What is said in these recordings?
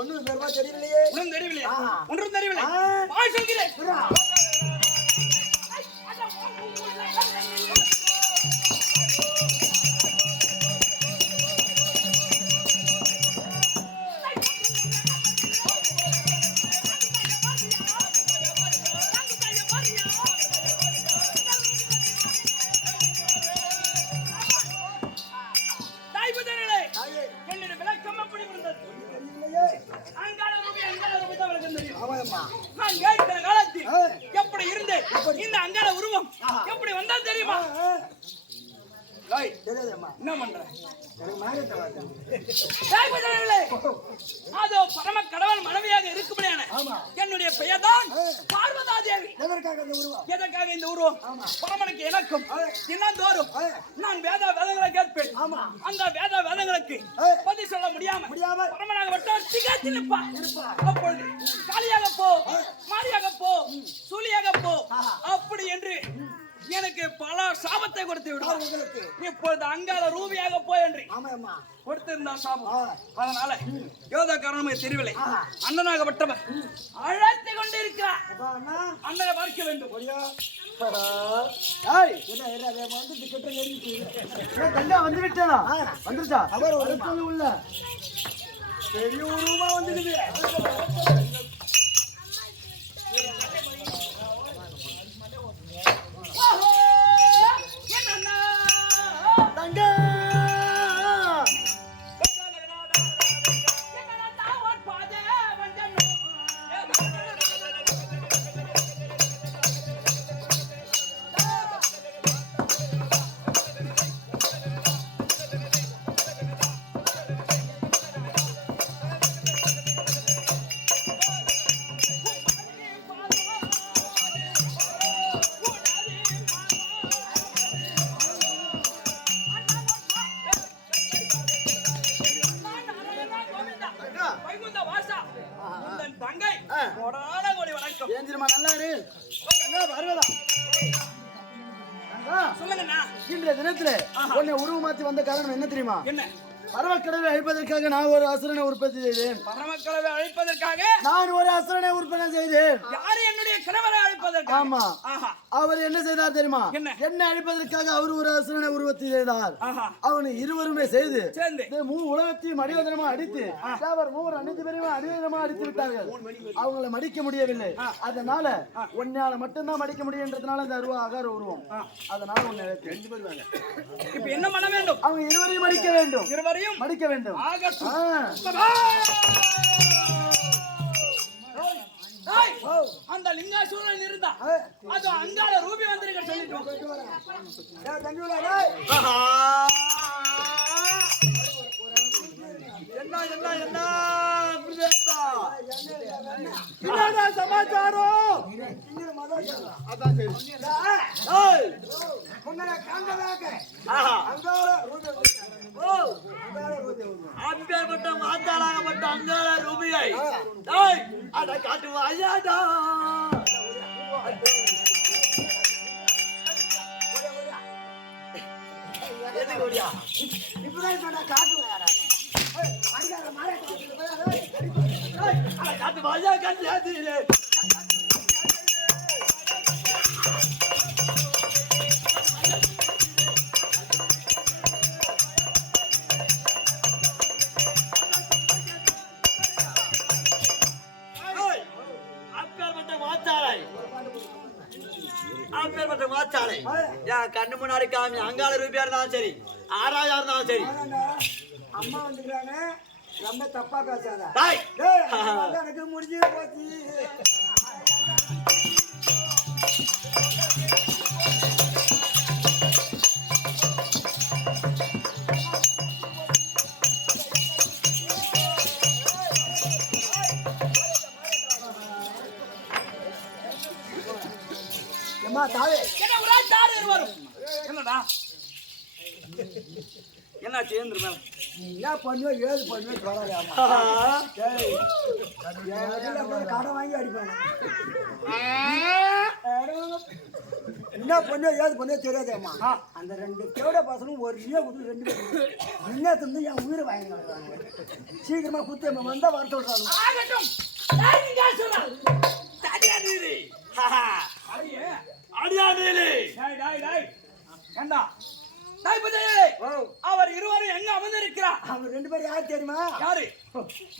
ஒன்றும் தெரியவில்லையே. ஒன்றும் தெரியவில்லை. எப்படி இருந்து இந்த அங்காள உருவம் எப்படி வந்தால் தெரியுமா? என்ன பண்ற? அதோ பரம கடவுள் மனைவியாக இருக்கும்படியான என்னுடைய பெயர் தான் பார்வதா தேவி. எதற்காக இந்த உருவம்? பரமனுக்கு எனக்கும் தினந்தோறும் நான் வேதங்களை கேட்பேன். அந்த வேதங்களுக்கு பதில் சொல்ல முடியாம பரமனாக விட்டால் திகழ்ச்சி நிற்பார். அப்பொழுது காளியாக போ, மாரியாக போ, சூழியாக போ அப்படி என்று எனக்கு பல சாபத்தை கொடுத்து விடுவார். உங்களுக்கு இப்பொழுது அங்காள ரூபியாக போய் என்று கொடுத்திருந்தார் சாபம். அதனால யோதா காரணமே தெரியவில்லை. அண்ணனாகப்பட்டவர் அழைத்து கொண்டிருக்கிறார். அண்ணனை பார்க்க வேண்டும். வந்துருச்சா அவர் உள்ள பெரிய உருவமா வந்துடுது. உருவமாத்தி வந்த காரணம் என்ன தெரியுமா? என்ன? பரமக்கடவை அழிப்பதற்காக நான் ஒரு அசுரனை உற்பத்தி செய்தேன். பரமக்கடவை அழிப்பதற்காக நான் ஒரு அசுரனை உற்பத்தி செய்தேன். யாரு? என்னுடைய கணவரை அழிப்பதற்கு. ஆமா. அவர் என்ன செய்தார் தெரியுமா? என்ன அழிப்பதற்காக அவர் ஒரு அசுரனை உருவத்தி செய்தார். அவனை இருவருமே செய்து உலகத்தையும் அடிவதனமா அடித்து மூவர் அனைத்து பேருமே அடிவதனமா அடித்து விட்டார்கள். அவங்களை மடிக்க முடியவில்லை. அதனால உன்னால மட்டும்தான் மடிக்க முடியும்ன்றதுனால இந்த அகார உருவம். அதனால உன்னை இப்ப என்ன பண்ண வேண்டும்? அவங்க இருவரையும் மடிக்க வேண்டும். மடிக்க வேண்டும். அந்த லிங்காசூரன் இருந்தா அது அங்காள ரூபி வந்திருக்க சொல்லிட்டு என்ன சமாச்சாரம்? அப்பேற்பட்ட மாத்தாளாகப்பட்ட அங்காள ரூபியை அட காட்டுவாயாடா இப்பதான் காட்டுவாயாடா காட்டுவாயா கண்டியாதீரே மாச்சாலை என் கண்ணு முன்னாடி காமி அங்காள ரூபியா இருந்தாலும் சரி ஆராயா இருந்தாலும் சரி அம்மா வந்துக்கிறாங்க ரொம்ப தப்பா பேசாத எனக்கு முடிஞ்சு போச்சு என்னடா என்னாச்சு என்ன பண்ணுவேன் ஏது பண்ணுவேன் சொல்லலாமா கடை வாங்கி அடிப்பானே என்ன பண்ணுவேன் ஏது பண்ணுவேன் தெரியாதேம்மா அந்த 2 கேவட பசங்களும் ஒரு குத்து 2 பேரும் என்ன தந்து என் உயிரை வாங்கினாங்க சீக்கிரமா குத்து வந்தா வர சொல்றாங்க அவர் இருவரும் எங்க அமர்ந்திருக்கிறார்? அவங்க 2 பேரும் யாரு தெரியுமா? யாரு?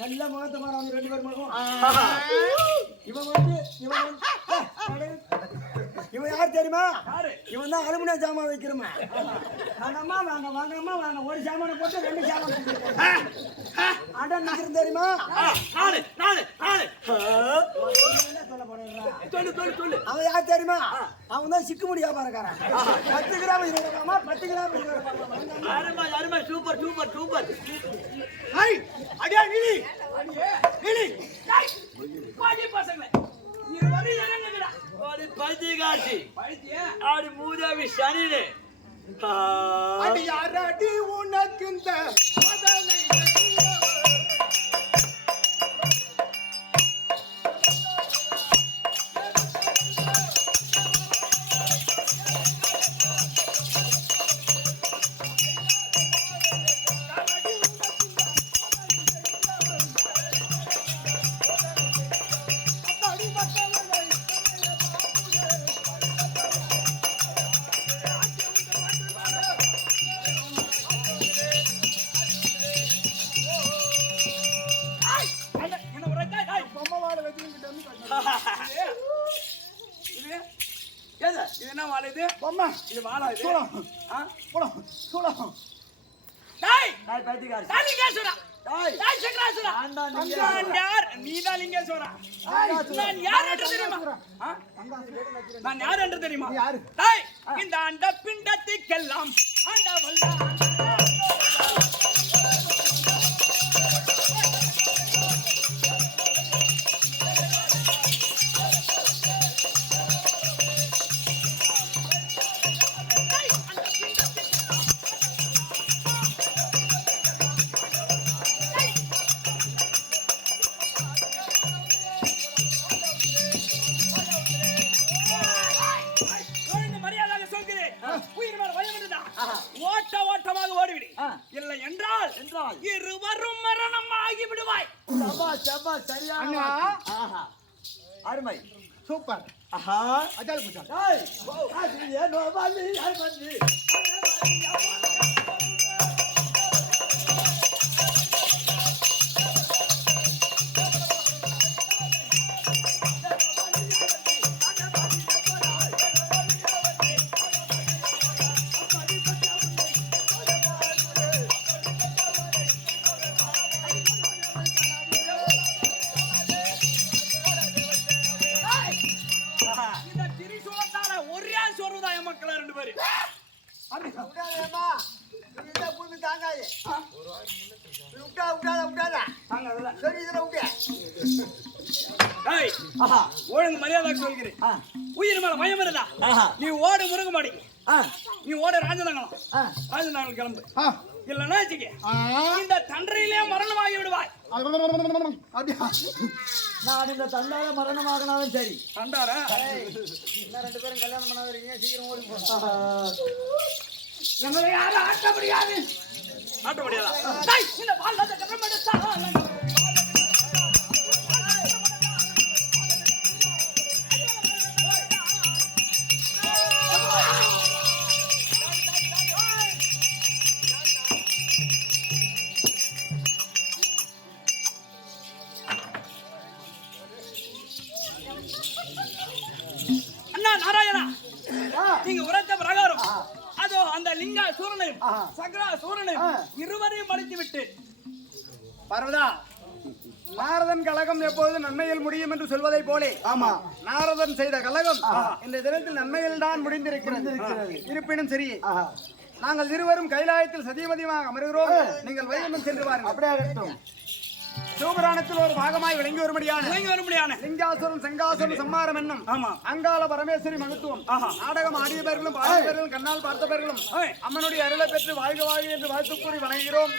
நல்ல முகத்தமான அவங்க 2 பேரும் முகம். இவன் யாரு தெரியுமா? இவன் தான் அலுமினிய ஜாமான் வைக்கிறோமா. வாங்கம்மா வாங்க வாங்கம்மா வாங்க ஒரு ஜாமானை போட்டு 2 ஜாமான் அடன் நிற்கிறது தெரியுமா? அவன் யார் தெரியுமா? அவன் தான் சிக்குமுடி வியாபாரக்காரன். 10 கிராம் 20 ரூபாமா 10 கிராம் 20 ரூபாமா. Super super super. அடியா நீலி நீலி பாடி பசங்களே இருவரும் இறங்குங்கடா. ஓடி பைத்தியகாரி ஆடி மூதேவி சனினே அடி யாரடி உனக்கு இந்த மதனை என்ன வாழை இது? பொம்மை இது வாழா இது? சூளம் சூளம். டேய் டேய் பைத்தியகாரி டேய் லிங்கேஸ்வரா டேய் டேய் சங்கராசுரா நான் யார்? நீதான் லிங்கேஸ்வரா. நான் யார் என்று தெரியுமா? நான் யார் என்று தெரியுமா? டேய் இந்த அண்ட பிண்டத்துக்கெல்லாம் ஆண்டவல்ல இருவரும் மரணமாகி விடுவாய். சரியா அருமை சூப்பர். ஆஹா அஜால் புஜால். ஒழுங்கு மரியாதை சொல்கிறேன். உயிர் மேல பயம் இருந்தா நீ ஓடு முருங்க மாடி, நீ ஓட ராஜதங்கலம் கிளம்பு. இல்லன்னா வச்சுக்க இந்த தண்டனையிலே மரணமாகி விடுவாய். அப்படியா? நான் இந்த தண்டால மரணமாகனாலும் சரி. தண்டாரா இன்னும் 2 பேரும் கல்யாணம் பண்ணாதீங்க, சீக்கிரம் ஓடி போங்க. நம்மளை யாரும் ஆட்ட முடியாது. ஆட்ட முடியாதா? டேய், இந்த பால்ல கட்டம் எடுத்தா அண்ணா நாராயணா, நீங்க உரைத்த பிரகாரம் அதோ அந்த லிங்கா சூரனையும் சகரா சூரனையும் இருவரையும் மடித்து விட்டு பர்வதா, நாரதன் கலகம் எப்போது நன்மையில் முடியும் என்று சொல்வதை போலே நாரதன் செய்த கலகம் இந்த தினத்தில் நன்மையில் தான் முடிந்திருக்கிறது. இருப்பினும் சரி, நாங்கள் இருவரும் கைலாயத்தில் சதிமதியாக அமர்கிறோம். நீங்கள் வைகுண்டம் சென்று வாருங்கள். அப்படியே இருக்கட்டும். சிவபுராணத்தில் ஒரு பாகமாய் விளங்கி வரும்படியான லிங்காசுரன் சங்காசுரன் சம்மாரம் என்னும் அங்காள பரமேஸ்வரி மகத்துவம் நாடகம் ஆடிய பேர்களும் பாடிய பேர்களும் கண்ணால் பார்த்த பேர்களும் அம்மனுடைய அருளை பெற்று வாழ்க வாழ்க என்று வாழ்த்து கூறி வணங்குகிறோம்.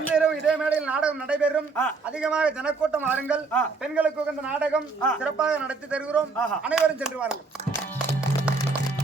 இந்த இரவு இதே மேடையில் நாடகம் நடைபெறும். அதிகமாக ஜனக்கூட்டம் வாருங்கள். பெண்களுக்கு உகந்த நாடகம் சிறப்பாக நடத்தி தருகிறோம். அனைவரும் சென்று வாருங்கள்.